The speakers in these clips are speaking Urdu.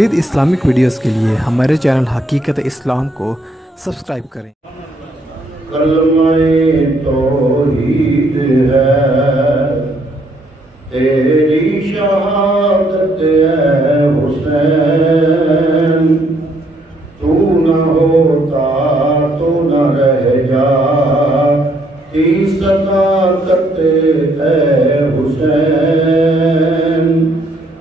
مزید اسلامک ویڈیوز کے لیے ہمارے چینل حقیقت اسلام کو سبسکرائب کریں۔ کلمہ توحید ہے تیری شہادت ہے حسین، تو نہ ہوتا تو نہ رہ جاتی صداقت ہے حسین،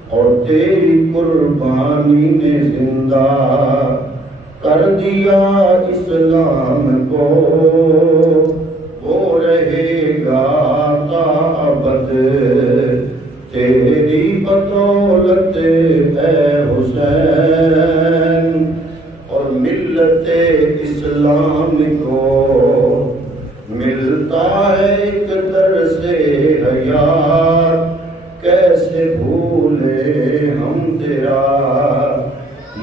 اور تیری قربانی نے زندہ کر دیا اسلام کو، وہ رہے گا تا ابد تیری بدولت ہے حسین، اور ملت اسلام کو ملتا ہے ایک درس حیات، کیسے بھولے ہم تیرا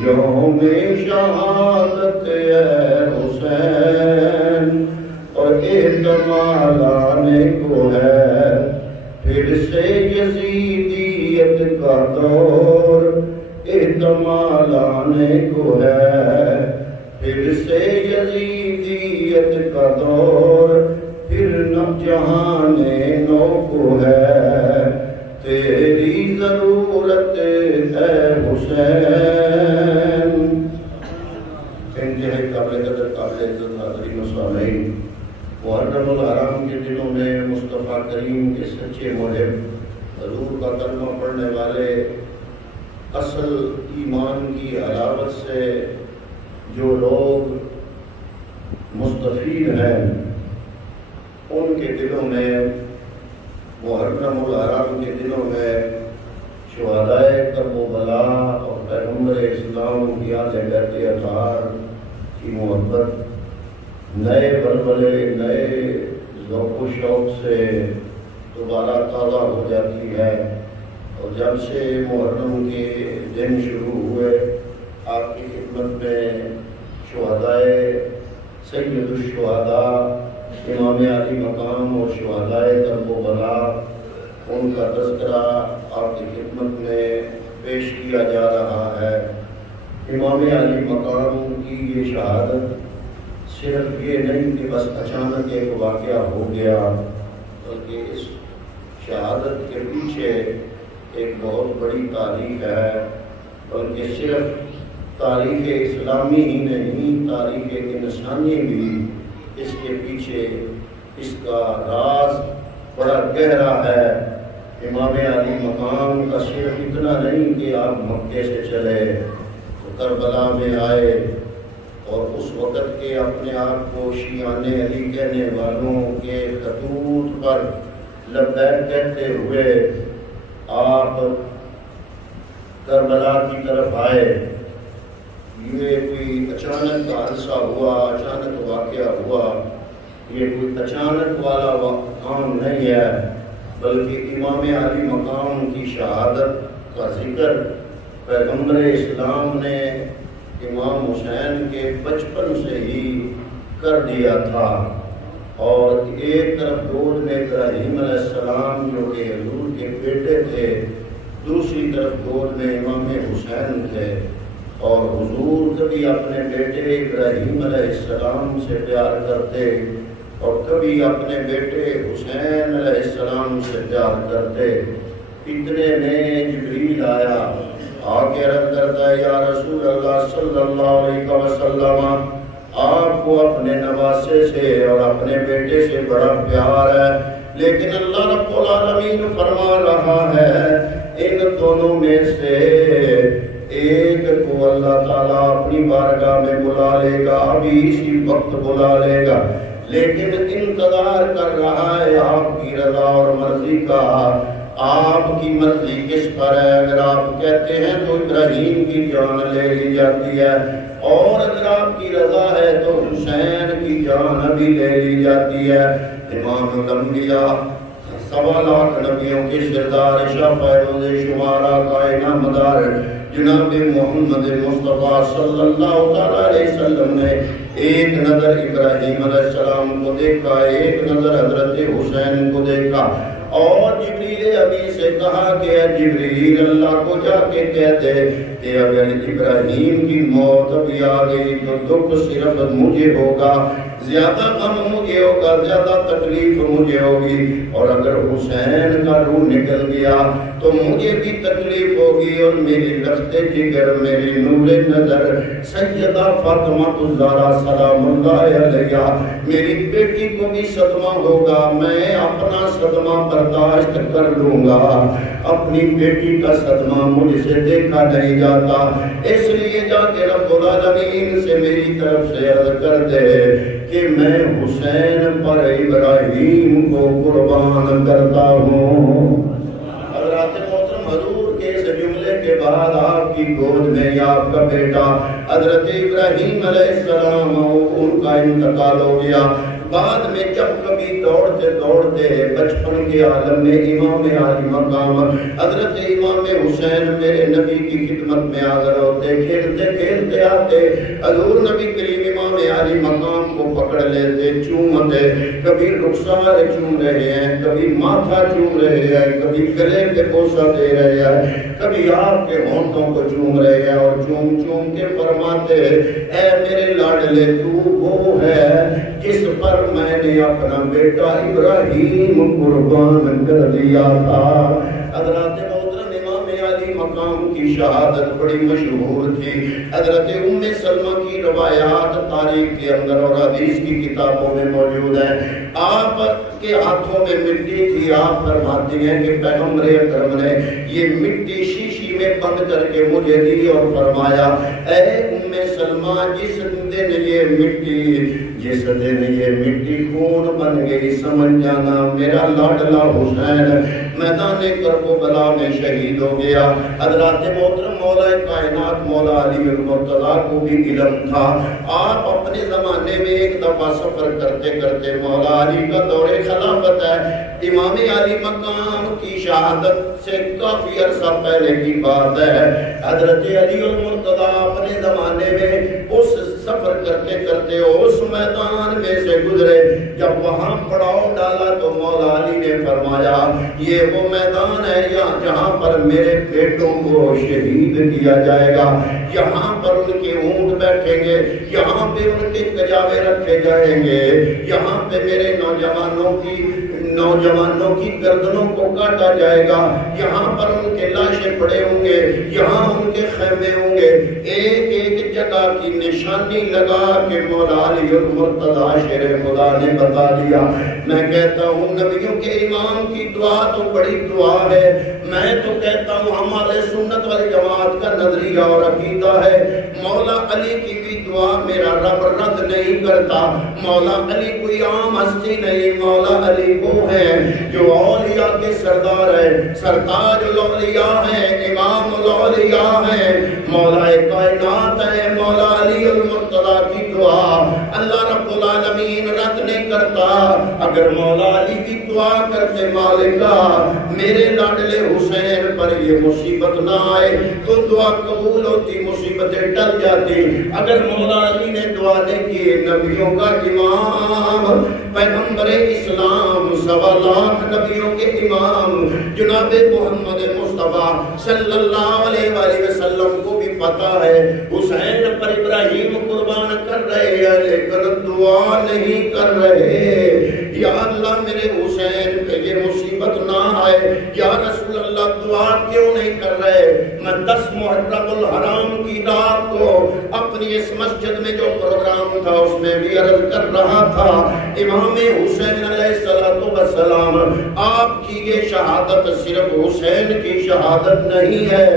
یوم شہادت ہے حسین، اور احتمال آنے کو ہے پھر سے یزیدیت کا دور، احتمال آنے کو ہے پھر سے یزیدیت کا دور، پھر نہ جہان نو کو ہے تیری ضرورت ہے حسین۔ انتہائی قابل قدر قابل عزت ناظرین و سامعین، محرم الحرام کے دنوں میں مصطفیٰ کریم کے سچے محب حضور کا کلمہ پڑھنے والے اصل ایمان کی علاوت سے جو لوگ مستفید ہیں، ان کے دلوں میں محرم الحرام کے دنوں میں شہدائے کربلا اور پیغمبر اسلام کی یاد بیت اطہار کی محبت نئے بلبلے نئے ذوق و شوق سے دوبارہ تازہ ہو جاتی ہے، اور جب سے محرم کے دن شروع ہوئے آپ کی خدمت میں شہدائے سید الشہداء امام علی مقام اور شہدائے کربلا ان کا تذکرہ آپ کی خدمت میں پیش کیا جا رہا ہے۔ امام علی مقام کی یہ شہادت صرف یہ نہیں کہ بس اچانک ایک واقعہ ہو گیا، بلکہ اس شہادت کے پیچھے ایک بہت بڑی تاریخ ہے، بلکہ صرف تاریخ اسلامی ہی نہیں، تاریخ انسانی بھی اس کے پیچھے اس کا راز بڑا گہرا ہے۔ امام علی مقام کا صرف اتنا نہیں کہ آپ مکے سے چلے تو کربلا میں آئے، اور اس وقت کے اپنے آپ کو شیعان علی کہنے والوں کے خطوط پر لبیک کہتے ہوئے آپ کربلا کی طرف آئے۔ یہ کوئی اچانک حادثہ ہوا، اچانک واقعہ ہوا، یہ کوئی اچانک والا کام نہیں ہے، بلکہ امام علی مقام کی شہادت کا ذکر پیغمبر اسلام نے امام حسین کے بچپن سے ہی کر دیا تھا، اور ایک طرف گود میں ابراہیم علیہ السلام جو کہ حضور کے بیٹے تھے، دوسری طرف گود میں امام حسین تھے، اور حضور کبھی اپنے بیٹے ابراہیم علیہ السلام سے پیار کرتے اور کبھی اپنے بیٹے حسین علیہ السلام سے پیار کرتے۔ اتنے میں جبریل آیا، آ کے عرض کرتا ہے یا رسول اللہ صلی اللہ علیہ وسلم، آپ کو اپنے نواسے سے اور اپنے بیٹے سے بڑا پیار ہے، لیکن اللہ رب العالمین فرما رہا ہے ان دونوں میں سے ایک کو اللہ تعالیٰ اپنی بارگاہ میں بلا لے گا، ابھی اسی وقت بلا لے گا، لیکن انتظار کر رہا ہے آپ کی رضا اور مرضی کا۔ آپ کی مرضی کس پر ہے؟ اگر آپ کہتے ہیں تو ابراہیم کی جان لے لی جاتی ہے، اور اگر آپ کی رضا ہے تو حسین کی جان ابھی لے لی جاتی ہے۔ امام الانبیاء، 1.25 لاکھ نبیوں کے سردار، شفیع روز شمارہ، کائنہ مدار جناب محمد مصطفیٰ صلی اللہ علیہ وسلم نے ایک نظر ابراہیم علیہ السلام کو دیکھا، ایک نظر حضرت حسین کو دیکھا، اور جبریل امین سے کہا کہ اے جبریل اللہ کو جا کے کہہ دے کہ اگر ابراہیم کی موت بھی آ گئی تو دکھ صرف مجھے ہوگا، زیادہ غم مجھے ہوگا، زیادہ تکلیف مجھے ہوگی، اور اگر حسین کا روح نکل گیا تو مجھے بھی تکلیف ہوگی، اور میری لخت جگر، میری نور نظر سیدہ فاطمہ الزہرا سلام اللہ علیہا، میری بیٹی کو بھی صدمہ ہوگا، میں اپنا صدمہ برداشت کر لوں گا، اپنی بیٹی کا صدمہ مجھ سے دیکھا نہیں جاتا، اس لیے جا کے رب العالمین سے میری طرف سے عرض کر دے کہ میں حسین پر ابراہیم کو قربان کرتا ہوں۔ حضرات محترم، حضور کے اس جملے کے بعد آپ کی گود میں آپ کا بیٹا حضرت ابراہیم علیہ السلام ان کا انتقال ہو گیا۔ بعد میں جب کبھی دوڑتے دوڑتے بچپن کے عالم میں امام عالی مقام حضرت امام حسین میرے نبی کی خدمت میں حاضر ہوتے، کھیلتے کھیلتے آتے، حضور نبی کریم امام عالی مقام کو پکڑ لیتے، چومتے، کبھی رخسار چوم رہے ہیں، کبھی ماتھا چوم رہے ہیں، کبھی گلے پہ بوسہ دے رہے ہیں، کبھی آپ کے ہونٹوں کو چوم رہے ہیں، اور چوم چوم کے فرماتے اے میرے لاڈلے تو وہ ہے جس پر میں نے اپنا بیٹا ابراہیم قربان کر دیا تھا۔ حضرات محترم، امام عالی مقام کی شہادت بڑی مشہور تھی۔ حضرت ام سلمہ کی روایات تاریخ کے اندر اور حدیث کی کتابوں میں موجود ہیں۔ آپ کے ہاتھوں میں مٹی تھی، آپ فرماتی ہیں کہ پیغمبر اکرم نے یہ مٹی شیشی میں بند کر کے مجھے دی اور فرمایا اے ام سلمہ، جس دن یہ مٹی خون بن گئی، سمجھ جانا میرا لاڈلا حسین میدان کربلا میں شہید ہو گیا۔ حضرات محترم، مولا کائنات مولا علی المرتضیٰ کو بھی علم تھا۔ آپ اپنے زمانے میں ایک دفعہ سفر کرتے کرتے، مولا علی کا دور خلافت ہے، امام علی مقام کی شہادت سے کافی عرصہ پہلے کی بات ہے، حضرت علی المرتضیٰ اپنے زمانے میں اس سفر کرتے کرتے اس میدان میں سے گزرے۔ جب وہاں پڑاؤ ڈالا تو مولا علی نے فرمایا یہ وہ میدان ہے جہاں پر میرے بیٹوں کو شہید کیا جائے گا، یہاں پر ان کے اونٹ بیٹھیں گے، یہاں پہ ان کے کجاوے رکھے جائیں گے، یہاں پہ میرے نوجوانوں کی گردنوں کو کاٹا جائے گا، یہاں پر ان کے لاشیں پڑے ہوں گے، یہاں ان کے خیمے ہوں گے۔ ایک ایک جگہ کی نشانی لگا کے مولا علی المرتضیٰ شیر خدا نے بتا دیا۔ میں کہتا ہوں نبیوں کے امام کی دعا تو بڑی دعا ہے، میں تو کہتا ہوں ہمارے سنت والی جماعت کا نظریہ اور عقیدہ ہے، مولا علی کی بھی دعا میرا رب رد نہیں کرتا۔ مولا علی کوئی عام ہستی نہیں، مولا علی وہ ہے جو اولیاء کے سردار ہے، سرتاج الاولیاء ہیں، امام الاولیاء ہیں، مولا کائنات ہے۔ مولا علی المرتضیٰ کی دعا اللہ رب العالمین رد نہیں کرتا۔ اگر مولا علی کی دعا کرتے مالکا میرے لاڈلے حسین پر یہ مصیبت نہ آئے تو دعا قبول ہوتی، مصیبتیں ٹل جاتی۔ اگر مولا علی نے دعا نہیں کی، نبیوں کا امام پیغمبر اسلام، 1.25 لاکھ نبیوں کے امام جناب محمد مصطفیٰ صلی اللہ علیہ وآلہ وسلم کو بھی پتا ہے حسین پر ابراہیم قربان کر رہے ہیں لیکن دعا نہیں کر رہے۔ یا اللہ میرے حسین پہ یہ مصیبت نہ آئے، یا رسول اللہ دعا کیوں نہیں کر رہے؟ میں 10 محرم الحرام کی رات کو اپنی اس مسجد میں جو پروگرام تھا اس میں بھی عرض کر رہا تھا، امام حسین علیہ السلام آپ کی یہ شہادت صرف حسین کی شہادت نہیں ہے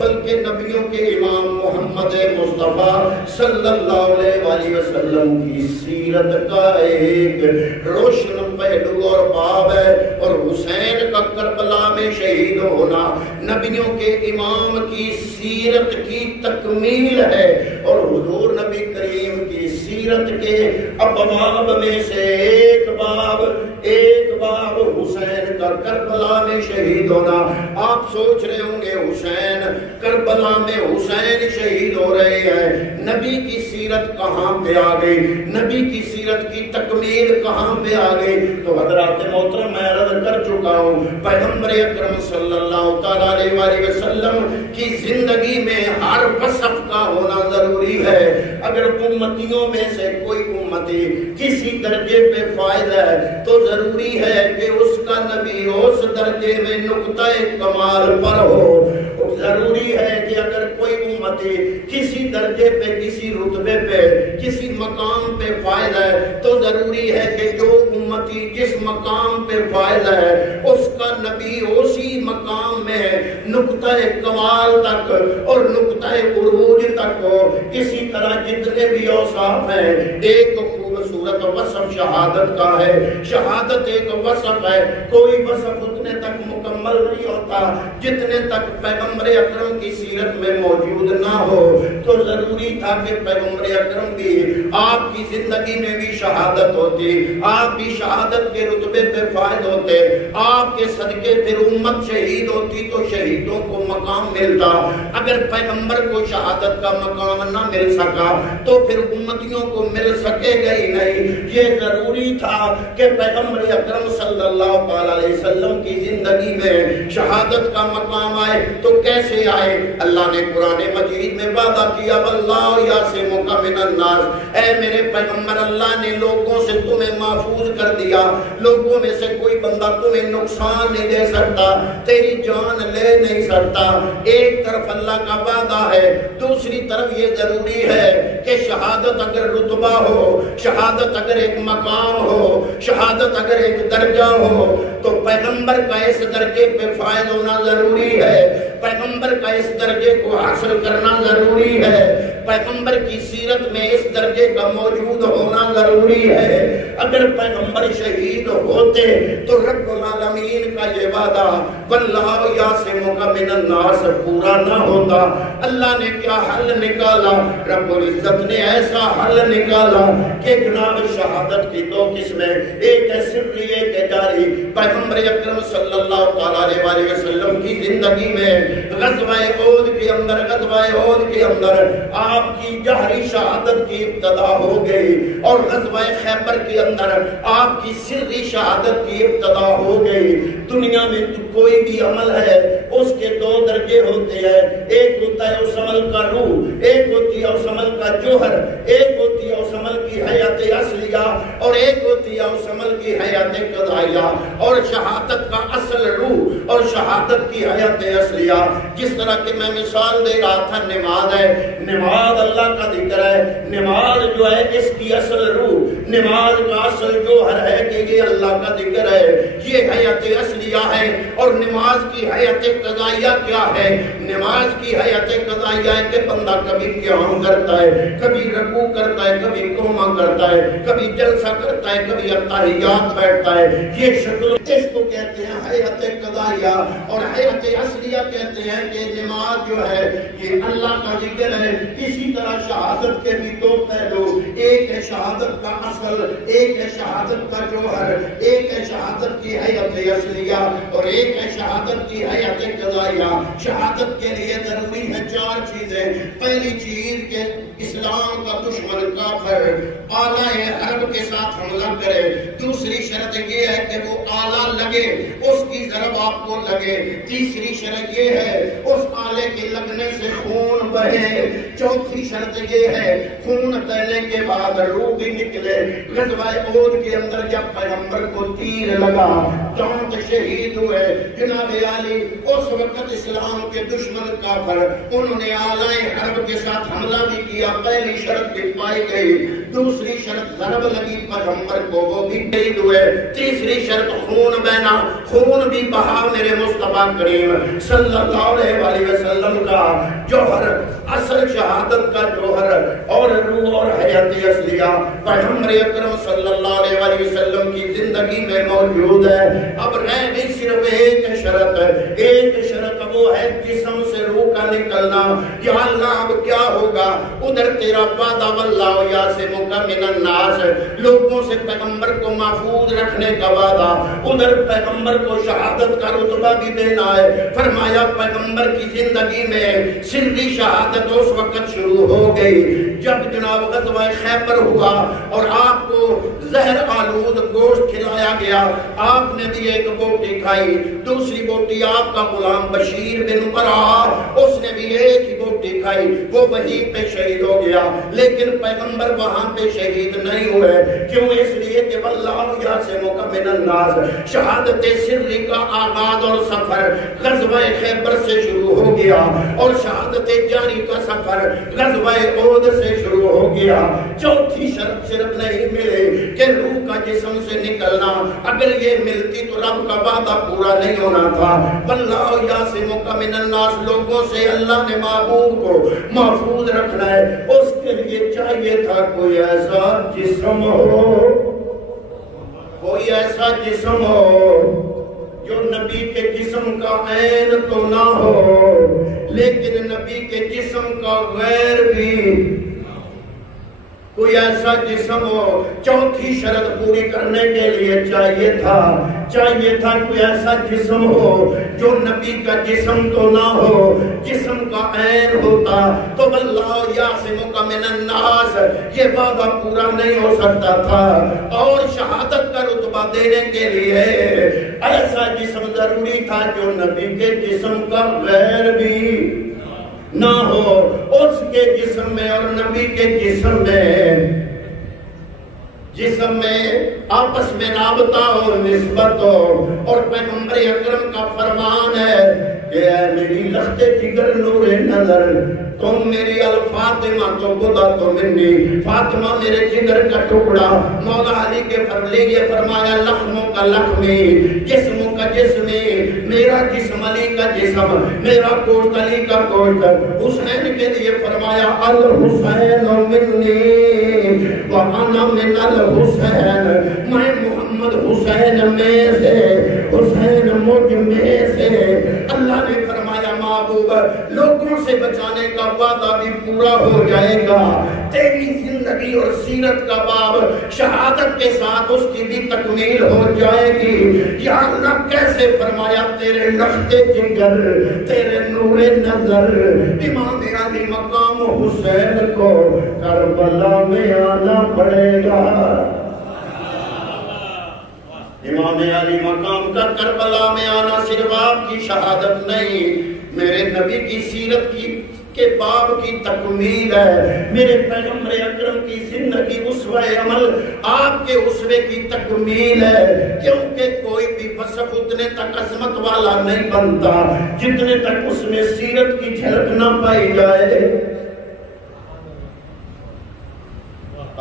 بلکہ نبیوں کے امام محمد مصطفیٰ صلی اللہ علیہ وآلہ وسلم کی سیرت کا ایک روشن پہلو اور باب ہے، اور حسین کا کربلا میں شہید ہونا نبیوں کے امام کی سیرت کی تکمیل ہے، اور حضور نبی کریم کی سیرت کے ابواب میں سے ایک باب حسین کا کربلا میں شہید ہونا۔ آپ سوچ رہے ہوں گے حسین کربلا میں حسین شہید ہو رہے ہیں، نبی کی سیرت کہاں پہ آ گئی، نبی کی سیرت کی تکمیل کہاں پہ آ گئی؟ تو حضرات محترم میں عرض کر چکا ہوں، پیغمبر اکرم صلی اللہ تعالیٰ علیہ وسلم کی زندگی میں ہر وصف کا ہونا ضروری ہے۔ اگر امتیوں میں سے کوئی امتی کسی درجے پہ فائد ہے تو ضروری ہے کہ اس کا نبی اس درجے میں نقطہ کمال پر ہو۔ ضروری ہے کہ اگر کوئی امتی کسی درجے پہ، کسی رتبے پہ، کسی مقام پہ فائد ہے تو ضروری ہے کہ جو امتی جس مقام پہ فائد ہے اس کا نبی اسی مقام میں نقطہ کمال تک اور نقطہ عروج تک ہو۔ اسی طرح جتنے بھی اوصاف ہیں، ایک خوبصورت وصف شہادت کا ہے، شہادت ایک وصف ہے، کوئی وصف اتنے تک مکمل نہیں ہوتا جتنے تک پیغمبر اکرم کی سیرت میں موجود نہ ہو۔ تو ضروری تھا کہ پیغمبر اکرم بھی آپ کی زندگی میں بھی شہادت ہوتی، آپ بھی شہادت کے رتبے پہ فائد ہوتے، آپ کے صدقے پھر امت شہید ہوتی تو شہیدوں کو مقام ملتا۔ اگر پیغمبر کو شہادت کا مقام نہ مل سکا تو پھر امتیوں کو مل سکے گا ہی نہیں۔ یہ ضروری تھا کہ پیغمبر اکرم صلی اللہ علیہ وسلم کی زندگی میں شہادت کا مقام آئے۔ تو کیسے آئے؟ اللہ نے قرآن مجید میں وعدہ کیا، واللہ یعصمک من الناس، اے میرے پیغمبر اللہ نے لوگوں سے تمہیں محفوظ کر دیا، لوگوں میں سے کوئی بندہ تمہیں نقصان نہیں دے سکتا، تیری جان لے نہیں سکتا۔ ایک طرف اللہ کا وعدہ ہے، دوسری طرف یہ ضروری ہے کہ شہادت اگر رتبہ ہو، شہادت اگر ایک مقام ہو، شہادت اگر ایک درجہ ہو تو پیغمبر کا اس درجے پہ فائد ہونا ضروری ہے، پیغمبر کا اس درجے کو حاصل کرنا ضروری ہے، پیغمبر کی سیرت میں اس درجے کا موجود ہونا ضروری ہے۔ اگر پیغمبر شہید ہوتے تو رب العالمین کا یہ وعدہ واللہ یعصمک من الناس پورا نہ ہوتا۔ اللہ نے کیا حل نکالا؟ رب العزت نے ایسا حل نکالا کہ جناب شہادت کی دو قسمیں، ایک ہے سری، ایک ہے جاری۔ پیغمبر اکرم صلی اللہ علیہ وسلم کی زندگی میں غزوہ احد کے اندر آپ کی جہری شہادت کی ابتدا ہو گئی، اور غزوہ خیبر کے اندر آپ کی سری شہادت کی ابتدا ہو گئی۔ دنیا میں کوئی بھی عمل ہے اس کے دو درجے ہوتے ہیں، ایک ہوتا ہے اس عمل کا روح، ایک ہوتی ہے اس عمل کا جوہر، ایک ہوتی ہے اس عمل کی حیات اصلیہ، اور ایک ہوتی ہے اس عمل کی حیات قضائیہ۔ اور شہادت کا اصل روح اور شہادت کی حیات اصلیہ، جس طرح کہ میں مثال دے رہا تھا، نماز ہے، نماز اللہ کا ذکر ہے، نماز جو ہے اس کی اصل روح، نماز کا اصل جوہر ہے کہ یہ اللہ کا ذکر ہے، یہ حیات اصلیہ ہے۔ اور نماز کی حیات قضائیہ کیا ہے؟ نماز کی حیات قضائیہ ہے کہ بندہ کبھی قیام کرتا ہے، کبھی رکوع کرتا ہے، کبھی قوما کرتا ہے، کبھی جلسہ کرتا ہے، کبھی اتحیات بیٹھتا ہے۔ یہ شکل اس کو کہتے ہیں حیات قضائیہ، اور حیات اصلیہ کہتے ہیں کہ نماز جو ہے یہ اللہ کا ذکر ہے۔ اسی طرح شہادت کے بھی دو پہلو، ایک ہے شہادت کا اصل، ایک ہے شہادت کا جوہر، ایک ہے شہادت کی حیات اصلیہ اور ایک ہے شہادت کی حیات قضائیہ۔ شہادت کے لیے ضروری ہے چار چیزیں۔ پہلی چیز کہ اسلام کا دشمن کافر آلہ حرب کے ساتھ حملہ کرے، دوسری شرط یہ ہے کہ وہ آلہ لگے، اس کی ضرب آپ کو لگے، تیسری شرط یہ ہے اس آلے کے لگنے سے خون بہے، چوتھی شرط یہ ہے خون بہنے کے بعد روح بھی نکلے۔ غزوہ احد کے اندر جب پیغمبر کو تیر لگا، دانت شہید ہوئے، جناب علی اس وقت اسلام کے دشمن کافر انہوں نے آلہ حرب کے ساتھ حملہ بھی کیا، پہلی شرط بھی پائی گئی، دوسری شرط ضرب لگی پیغمبر کو، وہ بھی شہید ہوئے، تیسری شرط خون بہنا، خون بھی بہا میرے مصطفیٰ کریم صلی اللہ علیہ وسلم کا جوہر، اصل شہادت کا جوہر اور روح اور حیات اصلیہ پیغمبر اکرم صلی اللہ علیہ وسلم کی زندگی میں موجود ہے۔ اب رہ گئی صرف ایک شرط، ایک شرط وہ ہے جسم سے روح کا نکلنا. یا اللہ اب کیا ہوگا؟ ادھر تیرا وعدہ واللہ یعصمک من الناس، لوگوں سے پیغمبر کو محفوظ رکھنے کا وعدہ، ادھر پیغمبر کو شہادت کا رتبہ بھی دینا ہے. فرمایا پیغمبر کی زندگی میں سری شہادت اس وقت شروع ہو گئی جب جناب غزوہ خیبر ہوا اور آپ کو زہر آلود گوشت کھلایا گیا. آپ نے بھی ایک بوٹی کھائی، دوسری بوٹی آپ کا غلام بشیر بن برا، اس نے بھی ایک ہی بوٹی کھائی، وہ وہیں پہ شہید ہو گیا. لیکن پیغمبر وہاں پہ شہید نہیں ہوئے. کیوں؟ اس لیے کہ واللہ یعصمک من الناس، شہادت سری کا آغاز اور سفر غزوہ خیبر سے شروع ہو گیا اور شہادت جاری کا سفر غزوہ احد سے شروع ہو گیا. چوتھی شرط صرف نہیں ملے کہ روح کا جسم سے نکلنا، اگر یہ ملتی تو رب کا وعدہ پورا نہیں ہونا تھا. واللہ یعصمک من الناس، لوگوں سے اللہ نے محبوب کو محفوظ رکھنا ہے. اس کے لیے چاہیے تھا کوئی ایسا جسم ہو، کوئی ایسا جسم ہو جو نبی کے جسم کا عین تو نہ ہو لیکن نبی کے جسم کا غیر بھی، کوئی ایسا جسم ہو. چوتھی شرط پوری کرنے کے لیے چاہیے تھا کوئی ایسا جسم ہو جو نبی کا جسم تو نہ ہو، جسم کا عین ہوتا تو واللہ یعصمک من الناس یہ وعدہ پورا نہیں ہو سکتا تھا. اور شہادت کا رتبہ دینے کے لیے ایسا جسم ضروری تھا جو نبی کے جسم کا غیر بھی نہ ہو. اس کے جسم میں اور نبی کے جسم میں آپس میں رابطہ ہو، نسبت ہو. اور پیغمبر اکرم کا فرمان ہے کہ اے میری لخت جگر نور نظر، تم میری الفاطمہ تو خدا تو منی، فاطمہ میرے جگر کا ٹکڑا. مولا علی کے لیے فرمایا لخموں کا لخمی، جسموں کا جسمی، میرا جسم علی کا جسم، میرا گوشت علی کا گوشت. حسین کے لیے فرمایا الحسین منی وانا من الحسین، میں محمد حسین میں سے، حسین مجھ میں سے. اللہ نے فرمایا محبوب لوگوں سے بچانے کا وعدہ بھی پورا ہو جائے گا، تیری زندگی اور سیرت کا باب شہادت کے ساتھ اس کی بھی تکمیل ہو جائے گی. یا اللہ کیسے فرمایا تیرے لخت جگر، تیرے نور نظر. امام علی مقام حسین کو کربلا میں آنا پڑے گا. امام علی مقام کا کربلا میں آنا صرف آپ کی شہادت نہیں، میرے نبی کی سیرت کے باب کی تکمیل ہے. میرے پیغمبر اکرم کی زندگی اسوہ عمل آپ کے اسوے کی تکمیل ہے. کیونکہ کوئی بھی وصف اتنے تک عظمت والا نہیں بنتا جتنے تک اس میں سیرت کی جھلک نہ پائی جائے.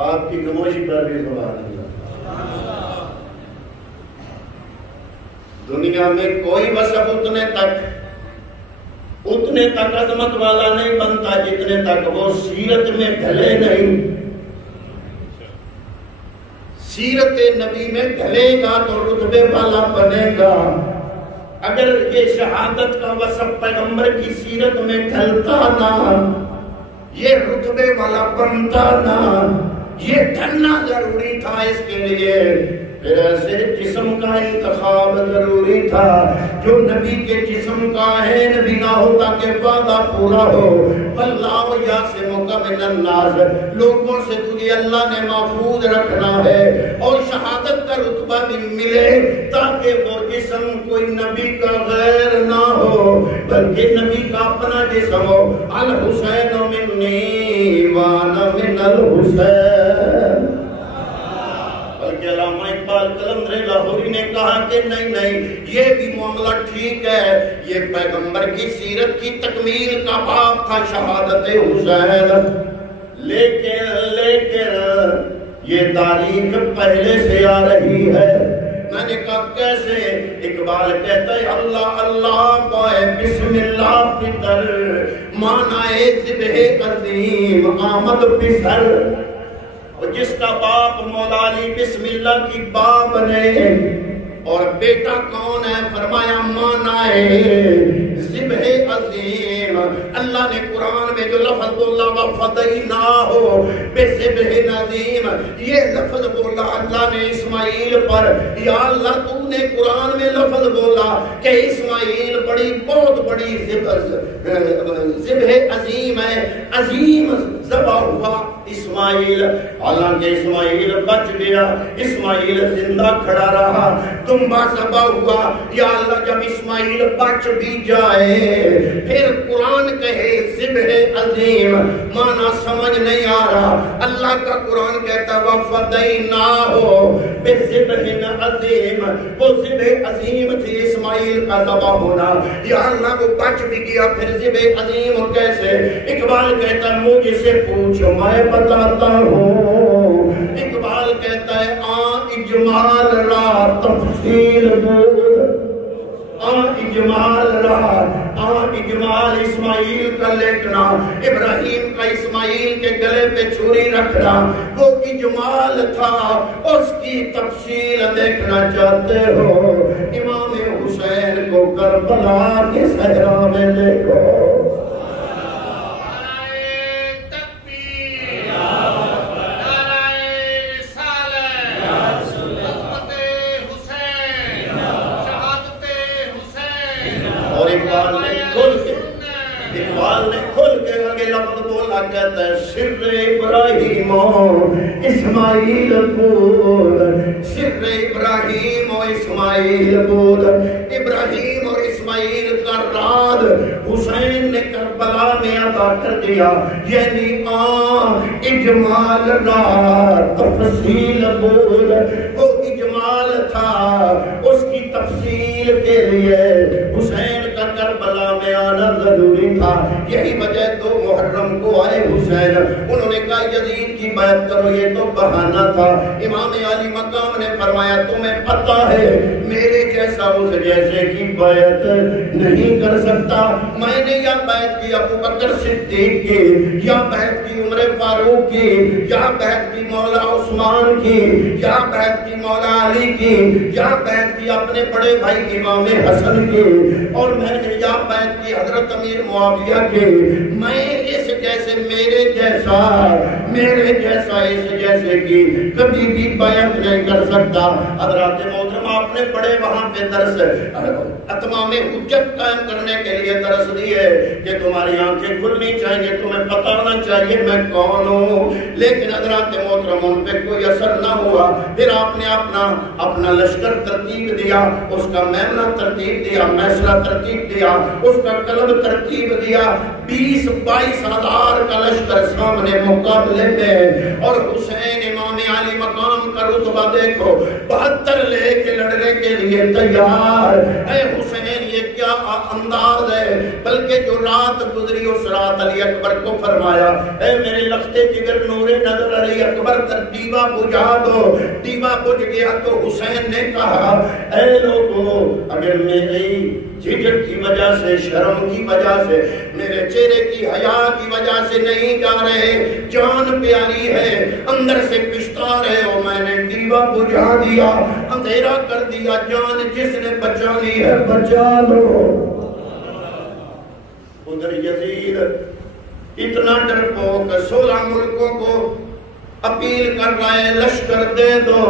آپ کی خاموشی پر بھی سبحان اللہ. دنیا میں کوئی وصف اتنے تک عظمت والا نہیں بنتا جتنے تک وہ سیرت میں ڈھلے نہیں. سیرت نبی میں ڈھلے گا تو رتبے والا بنے گا. اگر یہ شہادت کا وصف پیغمبر کی سیرت میں ڈھلتا نہ، یہ رتبے والا بنتا نہ. یہ ڈھلنا ضروری تھا. اس کے لیے پھر ایسے جسم کا انتخاب ضروری تھا جو نبی کے جسم کا عین بھی نہ ہو تاکہ وعدہ پورا ہو. واللہ یعصمک من الناس، لوگوں سے تجھے اللہ نے محفوظ رکھنا ہے اور شہادت کا رتبہ بھی ملے تاکہ وہ جسم کوئی نبی کا غیر نہ ہو بلکہ نبی کا اپنا جسم ہو. الحسین منی وانا من الحسین. بلکہ علامہ اقبال قلندر لاہوری نے کہا کہ نہیں یہ بھی معاملہ ٹھیک ہے، یہ پیغمبر کی سیرت کی تکمیل کا باب تھا شہادت حسین. لیکن یہ تاریخ پہلے سے آ رہی ہے. میں نے کہا کیسے؟ اقبال کہتا ہے اللہ اللہ پائے بسم اللہ پتر، معنی ذبح عظیم آمد پسر. اور جس کا باپ مولا علی بسم اللہ کی باپ نے اور بیٹا کون ہے؟ فرمایا مانا ہے ذبح عظیم، اللہ نے قرآن میں جو لفظ بولا وَفَدَيْنَاهُ بِذِبْحٍ عَظِيمٍ، یہ لفظ بولا اللہ نے اسماعیل پر۔ یا اللہ تو نے قرآن میں لفظ بولا کہ اسماعیل بہت بڑی ذبح عظیم ہے، عظیم ذبح ہوا اسماعیل، حالانکہ اسماعیل بچ گیا، اسماعیل زندہ کھڑا رہا، دمبا ذبح ہوا۔ یا اللہ جب اسماعیل بچ بھی جائے پھر قرآن کہے ذبح عظیم، معنی سمجھ نہیں آ رہا۔ اللہ کا قرآن کہتا وَفَدَيْنَاهُ بِذِبْحٍ عَظِيمٍ، وہ ذبح عظیم تھی اسماعیل کا ذبح ہونا۔ یا اللہ وہ بچ بھی گیا پھر ذبح عظیم کیسے؟ اقبال کہتا ہے مجھ سے پوچھو میں بتاتا ہوں، اقبال کہتا ہے اجمال را تفصیل بود، اجمال رہا، اجمال اسماعیل کا لیٹنا، ابراہیم کا اسماعیل کے گلے پہ چھری رکھنا، وہ اجمال تھا، اس کی تفصیل دیکھنا چاہتے ہو؟ امام حسین کو کربلا کے صحرا میں دیکھو۔ اقبال نے کھل کے آگے لفظ بولا، کہتا ہے سر ابراہیم و اسماعیل بود، سر ابراہیم و اسماعیل بود، ابراہیم اور اسماعیل کا راز حسین نے کربلا میں ادا کر دیا، یعنی اجمال را تفصیل بود، وہ اجمال تھا، اس کی تفصیل کے لیے حسین کا کربلا میں آنا ضروری تھا۔ یہی وجہ 2 محرم کو آئے حسین، انہوں نے کہا یزید کی بیعت کرو، یہ تو بہانہ تھا۔ امام علی مقام نے فرمایا تمہیں پتہ ہے میرے جیسا اس جیسے کی بیعت نہیں کر سکتا، میں نے یا بیعت کی ابو بکر صدیق کی، یا بیعت کی عمر فاروق کی، یا بیعت کی مولا عثمان کی، یا بیعت کی مولا علی کی، یا بیعت کی اپنے بڑے بھائی امام حسن کی، اور میں نے یا بیعت کی حضرت امیر معاویہ کی۔ میں اس جیسے میرے جیسا اس جیسے کی کبھی بھی بیعت نہیں کر سکتا۔ حضرات محترم آپ نے بڑے وہاں پہ درس اتمام حجت قائم کرنے کے لیے درس دیے کہ تمہاری آنکھیں کھلنی چاہیے، تمہیں پتہ ہونا چاہیے میں کون ہوں، لیکن حضرات محترم ان پہ کوئی اثر نہ ہوا۔ پھر آپ نے اپنا لشکر ترتیب دیا، اس کا میمنہ ترتیب دیا، میسرہ ترتیب دیا، اس کا قلب ترتیب دیا، 20-22 ہزار کا لشکر سامنے مقابلے میں، اور حسین امام علی مقام کا رتبہ دیکھو 72 لے کے لڑنے کے لیے تیار۔ اے حسین یہ کیا انداز ہے، بلکہ جو رات گزری اس رات علی اکبر کو فرمایا اے میرے لختے جگر نور نظر علی اکبر تر دیوا بجھا دو، دیوا بجھ گیا تو حسین نے کہا اے لوگو اگر میری جھجک کی وجہ سے، شرم کی وجہ سے، میرے چہرے کی حیا کی وجہ سے نہیں جا رہے، جان پیاری ہے، اندر سے پچھتا رہے ہو، میں نے دیوا بجھا دیا، اندھیرا کر دیا، جان جس نے بچانی ہے بچا لو۔ ادھر یزید اتنا ڈرپوک 16 ملکوں کو اپیل کر رہا ہے لشکر دے دو،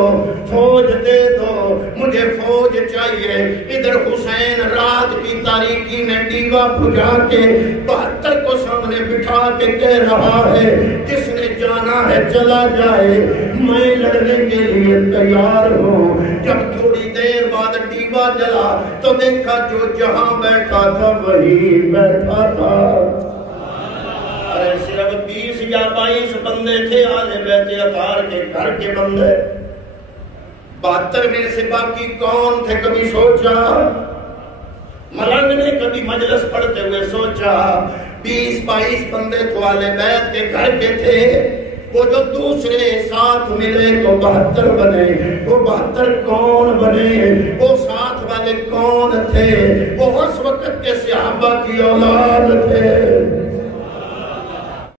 فوج دے دو، مجھے فوج چاہیے۔ ادھر حسین رات کی تاریکی میں دیوا بجھا کے 72 کو سامنے بٹھا کے کہہ رہا ہے جس نے جانا ہے چلا جائے، میں لڑنے کے لیے تیار ہوں۔ جب تھوڑی دیر بعد دیوا جلا تو دیکھا جو جہاں بیٹھا تھا وہی بیٹھا تھا۔ صرف 20 یا 22 بندے تھے آل بیت اطہار کے گھر کے بندے، 72 میں سے باقی کون تھے؟ کبھی سوچا؟ ملنگ نے کبھی مجلس پڑھتے ہوئے سوچا؟ 20-22 بندے تو آل بیت کے گھر کے تھے، وہ جو دوسرے ساتھ ملے تو 72 بنے، وہ 72 کون بنے؟ وہ ساتھ والے کون تھے؟ وہ اس وقت کے صحابہ کی اولاد تھے۔